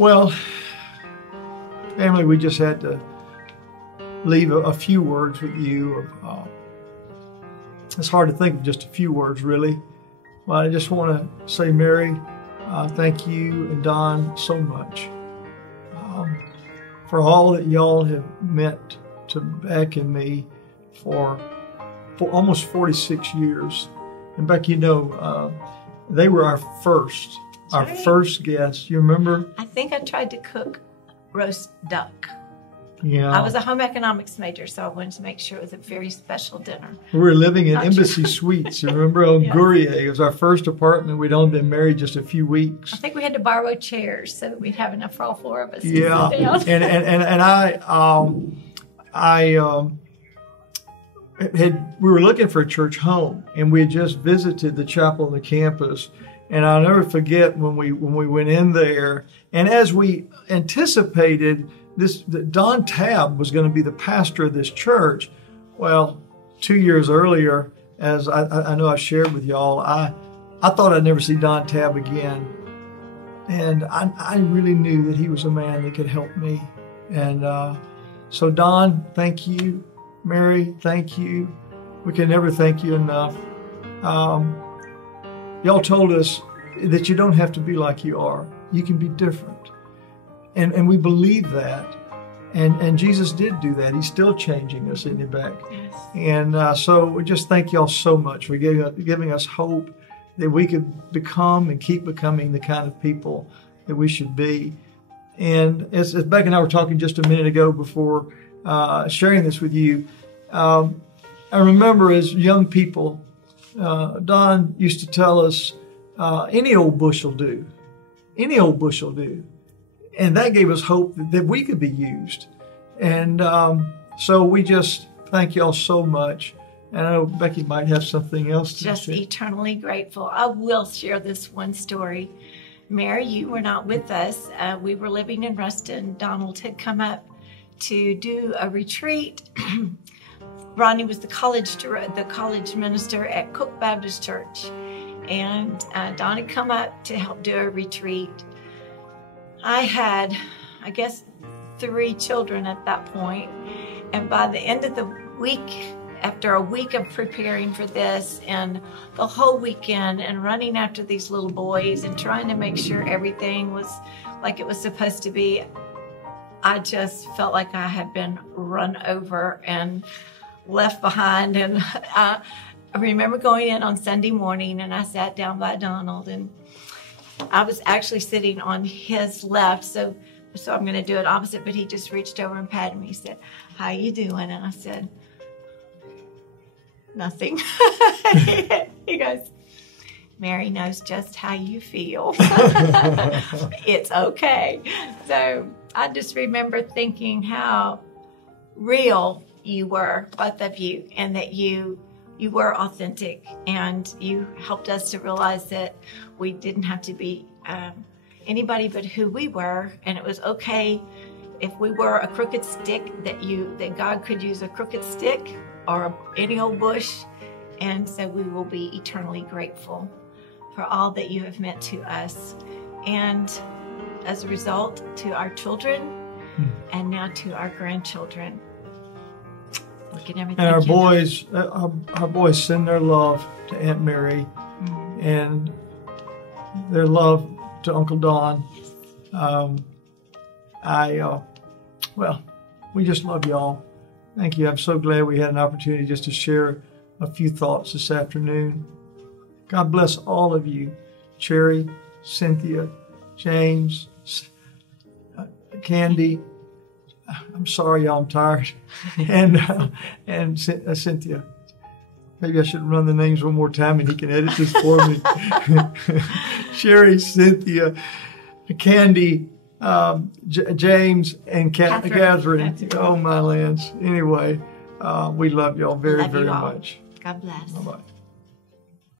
Well, family, we just had to leave a few words with you. It's hard to think of just a few words, really. But I just want to say, Mary, thank you and Don so much for all that y'all have meant to Beck and me for almost 46 years. And Beck, you know, they were our first guests. You remember? I think I tried to cook roast duck. Yeah. I was a home economics major, so I wanted to make sure it was a very special dinner. We were living in Embassy Suites. You remember on Gourier? It was our first apartment. We'd only been married just a few weeks. I think we had to borrow chairs so that we'd have enough for all four of us to sit down. We were looking for a church home, and we had just visited the chapel on the campus. And I'll never forget when we went in there, and as we anticipated, Don Tabb was going to be the pastor of this church. Well, 2 years earlier, as I know I shared with y'all, I thought I'd never see Don Tabb again. And I really knew that he was a man that could help me. And so Don, thank you. Mary, thank you. We can never thank you enough. Y'all told us that you don't have to be like you are. You can be different. And we believe that. And Jesus did do that. He's still changing us, isn't he, Beck? Yes. And so we just thank y'all so much for giving us hope that we could become and keep becoming the kind of people that we should be. And as Beck and I were talking just a minute ago before sharing this with you, I remember as young people, Don used to tell us, any old bush will do. Any old bush will do. And that gave us hope that we could be used. And so we just thank y'all so much. And I know Becky might have something else to just share. Just eternally grateful. I will share this one story. Mary, you were not with us. We were living in Ruston. Donald had come up to do a retreat. Rodney was the college minister at Cook Baptist Church. And Don had come up to help do a retreat. I had, I guess, 3 children at that point. And by the end of the week, after a week of preparing for this and the whole weekend and running after these little boys and trying to make sure everything was like it was supposed to be, I just felt like I had been run over and left behind. And I remember going in on Sunday morning and I sat down by Donald, and I was actually sitting on his left, so I'm going to do it opposite, but he just reached over and patted me. He said, "How you doing?" And I said, "Nothing." He goes, "Mary knows just how you feel." It's okay. So I just remember thinking how real you were, both of you, and that you were authentic, and you helped us to realize that we didn't have to be anybody but who we were, and it was okay if we were a crooked stick, that God could use a crooked stick or any old bush. And so we will be eternally grateful for all that you have meant to us, and as a result, to our children and now to our grandchildren. And our boys send their love to Aunt Mary and their love to Uncle Don. Well, we just love y'all. Thank you. I'm so glad we had an opportunity just to share a few thoughts this afternoon. God bless all of you. Cherry, Cynthia, James, Candy. I'm sorry, y'all, I'm tired. And Cynthia. Maybe I should run the names one more time and he can edit this for me. Sherry, Cynthia, Candy, James, and Catherine. Oh, my lands. Anyway, we love y'all very, very much. God bless. Bye-bye.